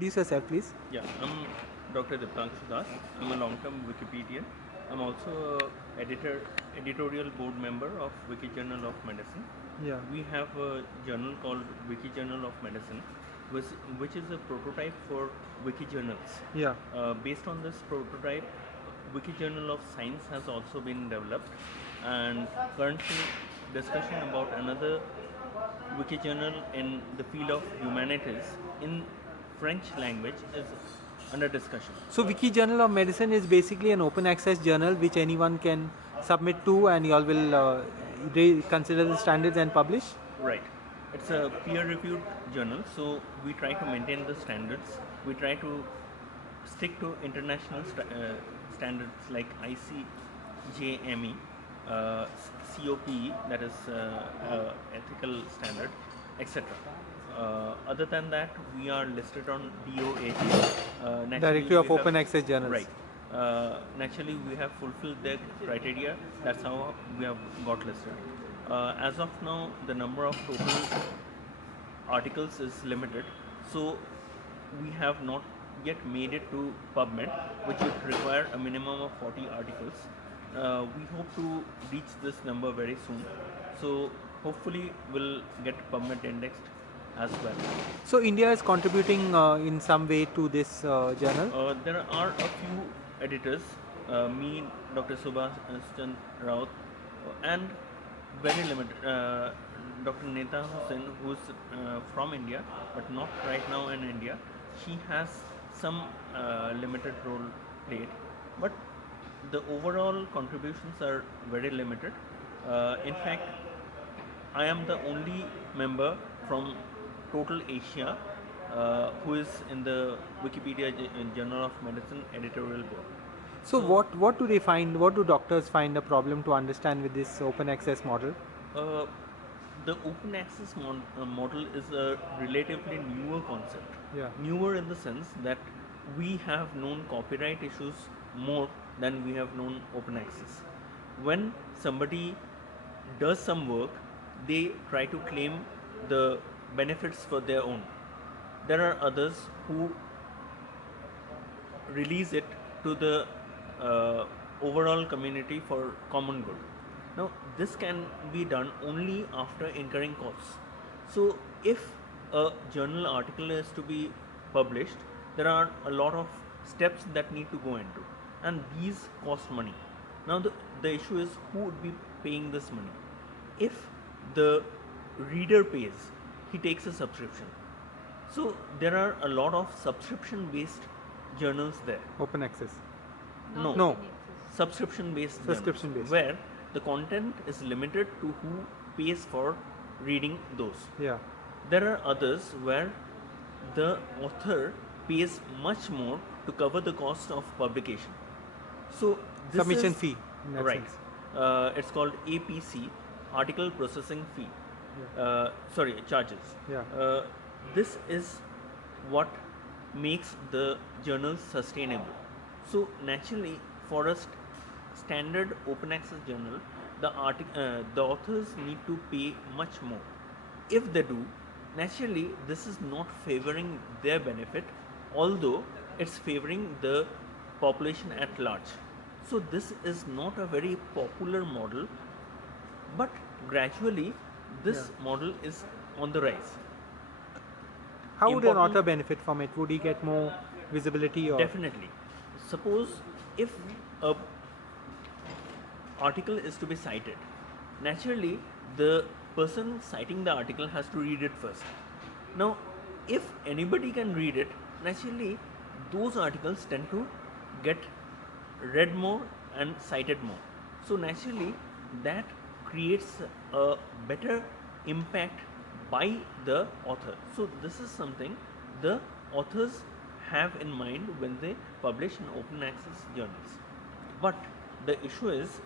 Introduce yourself, please. Yeah, I'm Dr. Dipanshu. I'm a long-term Wikipedian. I'm also editorial board member of Wiki Journal of Medicine. Yeah. We have a journal called Wiki Journal of Medicine, which, which is a prototype for Wiki journals. Yeah. Based on this prototype, Wiki Journal of Science has also been developed, and currently discussion about another Wiki journal in the field of humanities in French language is under discussion. So Wiki Journal of Medicine is basically an open access journal which anyone can submit to, and you all will consider the standards and publish. Right. It's a peer-reviewed journal, so we try to maintain the standards. We try to stick to international standards like ICJME, COPE, that is ethical standard, etc. Other than that, we are listed on DOAJ. Directory of Open Access Journals. Right. Naturally, we have fulfilled their criteria. That's how we have got listed. As of now, the number of total articles is limited, so we have not yet made it to PubMed, which would require a minimum of 40 articles. We hope to reach this number very soon, so hopefully we'll get PubMed indexed as well. So India is contributing in some way to this journal. There are a few editors, me, Dr. Subhash Chandra Raut, and very limited. Dr. Neta Hussain, who's from India but not right now in India, she has some limited role played, but the overall contributions are very limited. In fact, I am the only member from total Asia who is in the Wikipedia Journal of Medicine editorial board. So what do they find? What do doctors find a problem to understand with this open access model? Uh, the open access model is a relatively newer concept. Yeah. Newer in the sense that we have known copyright issues more than we have known open access. When somebody does some work, they try to claim the benefits for their own. There are others who release it to the overall community for common good. Now, this can be done only after incurring costs. So, if a journal article is to be published, there are a lot of steps that need to go into, and these cost money. Now, the issue is who would be paying this money. If the reader pays, he takes a subscription. So, there are a lot of subscription based journals there. Open access. No. Subscription based. Subscription based. Where the content is limited to who pays for reading those. Yeah. There are others where the author pays much more to cover the cost of publication. So this Submission is, fee. In that right. sense. It's called APC, Article Processing Fee. Yeah. Charges. Yeah. This is what makes the journal sustainable. So naturally, for a standard open access journal, the authors need to pay much more. If they do, naturally, this is not favoring their benefit, although it's favoring the population at large. So this is not a very popular model, but gradually this model is on the rise. How would an author benefit from it? Would he get more visibility? Or? Definitely. Suppose if a article is to be cited, naturally the person citing the article has to read it first. Now, if anybody can read it, naturally those articles tend to get read more and cited more. So naturally that creates a better impact by the author. So this is something the authors have in mind when they publish in open access journals. But the issue is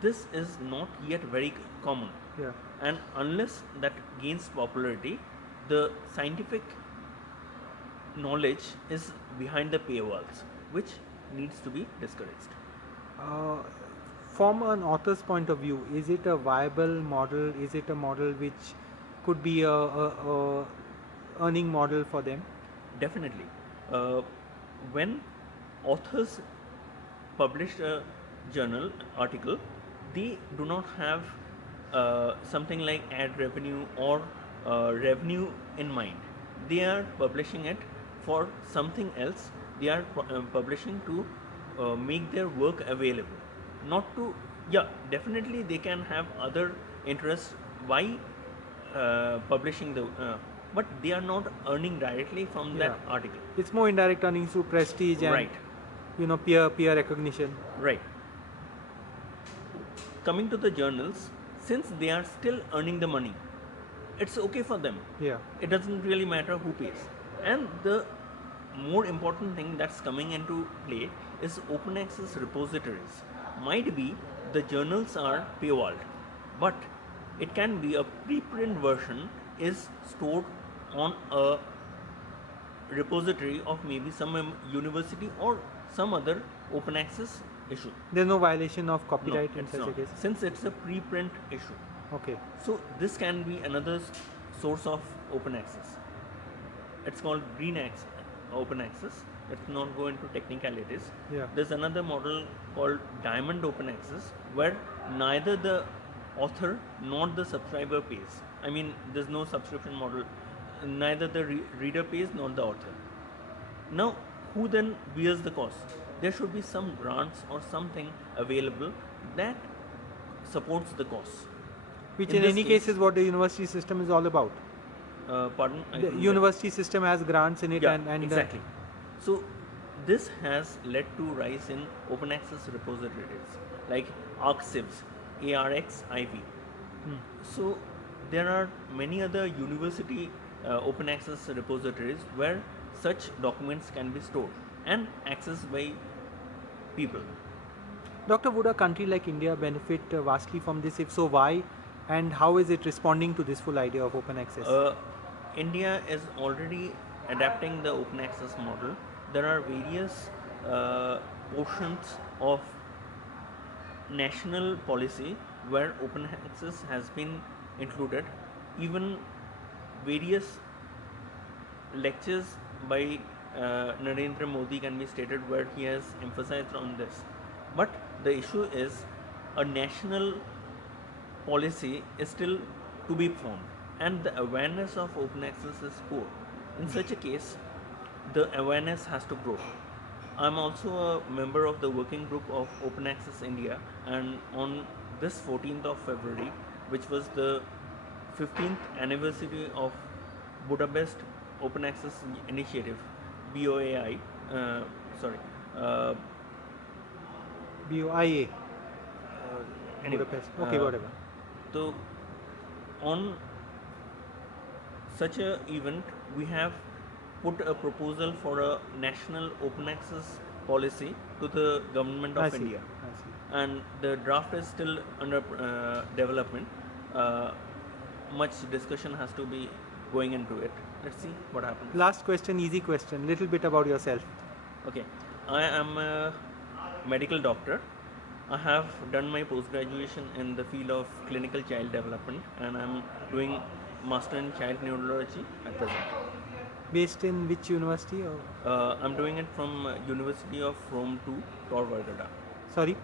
this is not yet very common. Yeah. And unless that gains popularity, the scientific knowledge is behind the paywalls, which needs to be discouraged. From an author's point of view, is it a viable model? Is it a model which could be a earning model for them? Definitely. When authors publish a journal article, they do not have something like ad revenue or revenue in mind. They are publishing it for something else. They are publishing to make their work available, not to. Yeah, definitely they can have other interests. Why publishing the but they are not earning directly from that Yeah. article. It's more indirect earnings through prestige and Right. peer recognition. Right. Coming to the journals, since they are still earning the money, it's okay for them. Yeah. It doesn't really matter who pays. And the more important thing that's coming into play is open access repositories. Might be the journals are paywalled, but it can be a preprint version is stored on a repository of maybe some university or some other open access issue. There's no violation of No, copyright in it's such a not. case. Since it's a preprint issue. Okay. So this can be another source of open access. It's called open access. Let's not go into technicalities. Yeah. There's another model called diamond open access where neither the author nor the subscriber pays. I mean, there's no subscription model. Neither the reader pays nor the author. Now, who then bears the cost? There should be some grants or something available that supports the cost. Which In in this any case is what the university system is all about. Pardon? I The couldn't get- university system has grants in it, Yeah, and exactly. So this has led to rise in open access repositories like ArcSivs, ARXIV. So there are many other university open access repositories where such documents can be stored and accessed by people. Doctor, would a country like India benefit vastly from this? If so, why? And how is it responding to this full idea of open access? India is already adapting the open access model. There are various portions of national policy where open access has been included. Even various lectures by Narendra Modi can be stated where he has emphasized on this. But the issue is a national policy is still to be formed and the awareness of open access is poor. In such a case, the awareness has to grow. I'm also a member of the working group of Open Access India, and on this 14th of February, which was the 15th anniversary of Budapest Open Access Initiative, BOAI, sorry, BOIA, anyway, Budapest. Okay, whatever. So, on such a event, we have put a proposal for a national open access policy to the government of I see. India, I see. and the draft is still under development. Much discussion has to be going into it. Let's see what happens. Last question, easy question. Little bit about yourself. Okay, I am a medical doctor. I have done my post graduation in the field of clinical child development, and I'm doing master in child neurology at present. Based in which university? Or I'm doing it from University of Rome 2, Torvargada. sorry,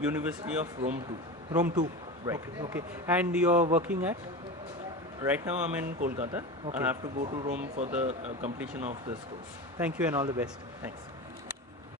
University of Rome 2. Rome 2. Right. Okay. Okay. And you're working at? Right now I'm in Kolkata. Okay. I have to go to Rome for the completion of this course. Thank you and all the best. Thanks.